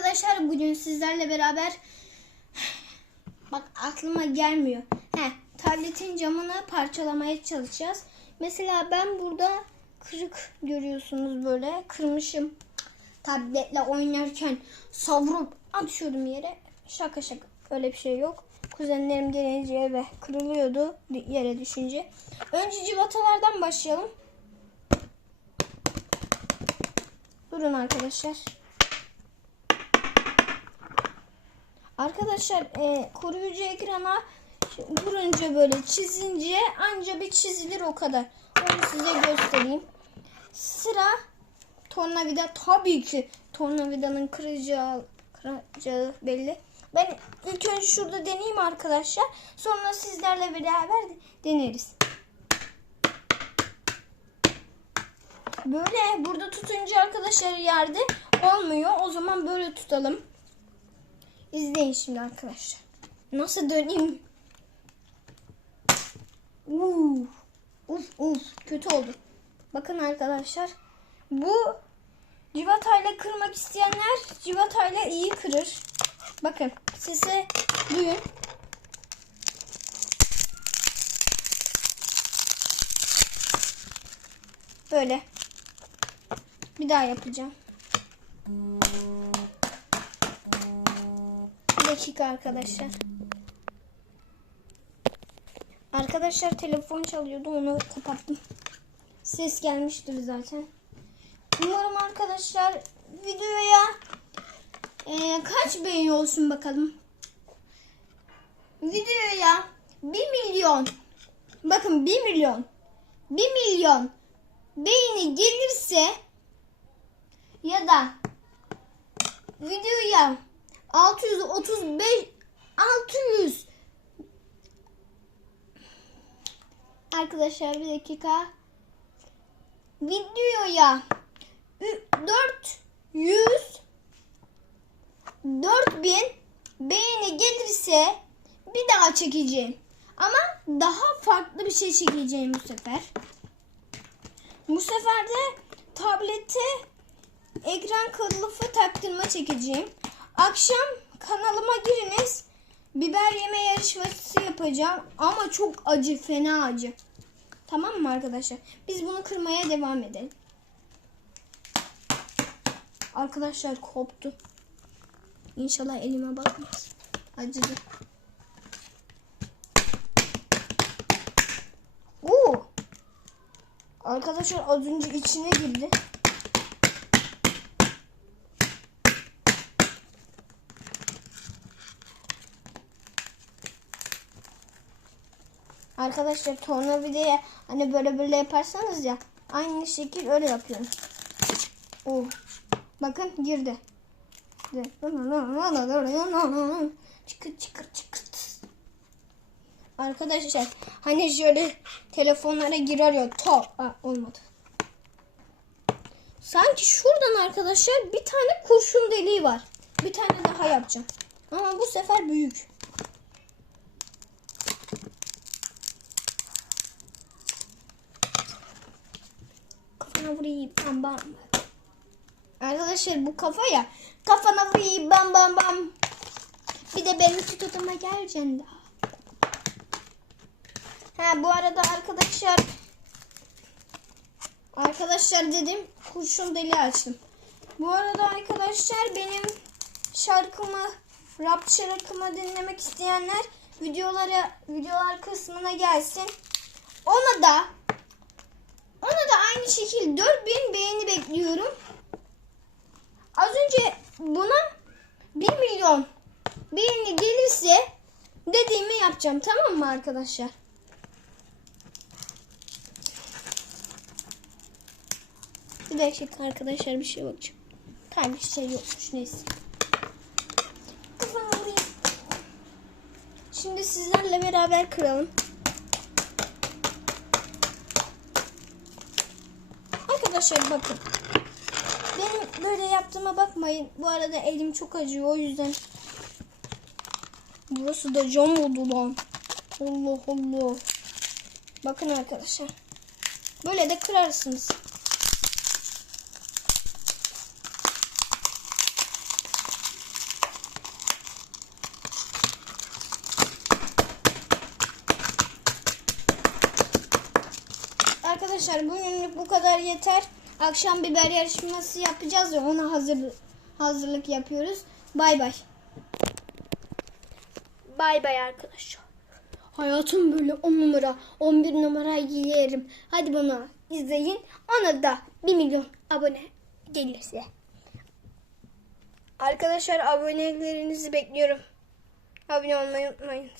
arkadaşlar bugün sizlerle beraber bak aklıma gelmiyor. He, tabletin camını parçalamaya çalışacağız. Mesela ben burada kırık görüyorsunuz böyle kırmışım. Tabletle oynarken savurup atıyorum yere. Şaka şaka öyle bir şey yok. Kuzenlerim gelince eve kırılıyordu yere düşünce. Önce civatalardan başlayalım. Durun arkadaşlar. Arkadaşlar e, koruyucu ekrana vurunca böyle çizince anca bir çizilir o kadar. Onu size göstereyim. Sıra tornavida tabii ki tornavidanın kıracağı, kıracağı belli. Ben ilk önce şurada deneyeyim arkadaşlar. Sonra sizlerle beraber deneriz. Böyle burada tutunca arkadaşlar yerde olmuyor. O zaman böyle tutalım. İzleyin şimdi arkadaşlar. Nasıl döneyim? Uf, uf, uf. Kötü oldu. Bakın arkadaşlar. Bu civatayla kırmak isteyenler civatayla iyi kırır. Bakın sesi duyun. Böyle. Bir daha yapacağım. Dakika arkadaşlar. Arkadaşlar telefon çalıyordu onu kapattım. Ses gelmiştir zaten. Umarım arkadaşlar videoya e, kaç beğeni olsun bakalım. Videoya 1 milyon bakın 1 milyon 1 milyon beğeni gelirse ya da videoya 635 600 Arkadaşlar bir dakika videoya 400 4000 beğeni gelirse bir daha çekeceğim. Ama daha farklı bir şey çekeceğim bu sefer. Bu sefer de tablete ekran kılıfı taktırma çekeceğim. Akşam kanalıma giriniz. Biber yeme yarışması yapacağım. Ama çok acı, fena acı. Tamam mı arkadaşlar? Biz bunu kırmaya devam edelim. Arkadaşlar koptu. İnşallah elime bakmaz. Acıdı. Oo. Arkadaşlar az önce içine girdi. Arkadaşlar tornavidaya hani böyle böyle yaparsanız ya aynı şekil öyle yapıyorum. Oo. Bakın girdi. Çıkır çıkır çıkır. Arkadaşlar hani şöyle telefonlara girer ya top Aa, olmadı. Sanki şuradan arkadaşlar bir tane kurşun deliği var. Bir tane daha yapacağım. Ama bu sefer büyük. Kafana vurayım bam bam. Arkadaşlar bu kafa ya. Kafana vurayım bam bam bam. Bir de benim tutuma geleceksin daha. Ha bu arada arkadaşlar Arkadaşlar dedim kurşun deli açtım. Bu arada arkadaşlar benim şarkımı rap şarkımı dinlemek isteyenler videolara videolar kısmına gelsin. Ona da ona da aynı şekilde 4000 beğeni bekliyorum. Az önce buna 1 milyon beğeni gelirse dediğimi yapacağım tamam mı arkadaşlar? Bir dakika arkadaşlar bir şey bakacağım. Tamam bir şey yokmuş neyse. Şimdi sizlerle beraber kıralım. Arkadaşlar bakın. Benim böyle yaptığıma bakmayın. Bu arada elim çok acıyor o yüzden. Burası da cam oldu lan. Allah Allah. Bakın arkadaşlar. Böyle de kırarsınız. Arkadaşlar bugünlük bu kadar yeter. Akşam biber yarışması yapacağız ya ona hazır hazırlık yapıyoruz. Bay bay. Bay bay arkadaşlar. Hayatım böyle 10 numara 11 numara giyerim. Hadi bunu izleyin. Ona da 1 milyon abone gelirse. Arkadaşlar abonelerinizi bekliyorum. Abone olmayı unutmayın.